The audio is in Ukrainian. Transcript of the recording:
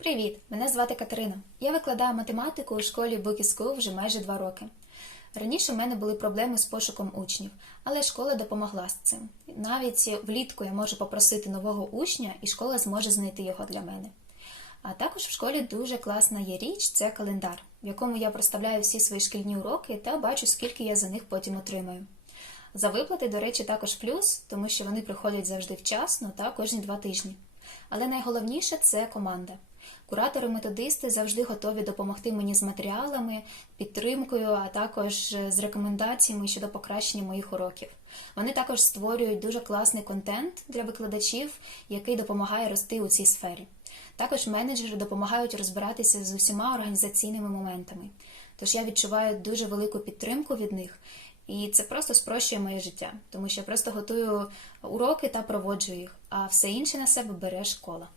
Привіт! Мене звати Катерина. Я викладаю математику у школі Bookie вже майже два роки. Раніше в мене були проблеми з пошуком учнів, але школа допомогла з цим. Навіть влітку я можу попросити нового учня, і школа зможе знайти його для мене. А також в школі дуже класна є річ це календар, в якому я проставляю всі свої шкільні уроки та бачу, скільки я за них потім отримаю. За виплати, до речі, також плюс, тому що вони приходять завжди вчасно та кожні два тижні. Але найголовніше це команда. Куратори-методисти завжди готові допомогти мені з матеріалами, підтримкою, а також з рекомендаціями щодо покращення моїх уроків. Вони також створюють дуже класний контент для викладачів, який допомагає рости у цій сфері. Також менеджери допомагають розбиратися з усіма організаційними моментами. Тож я відчуваю дуже велику підтримку від них, і це просто спрощує моє життя, тому що я просто готую уроки та проводжу їх, а все інше на себе бере школа.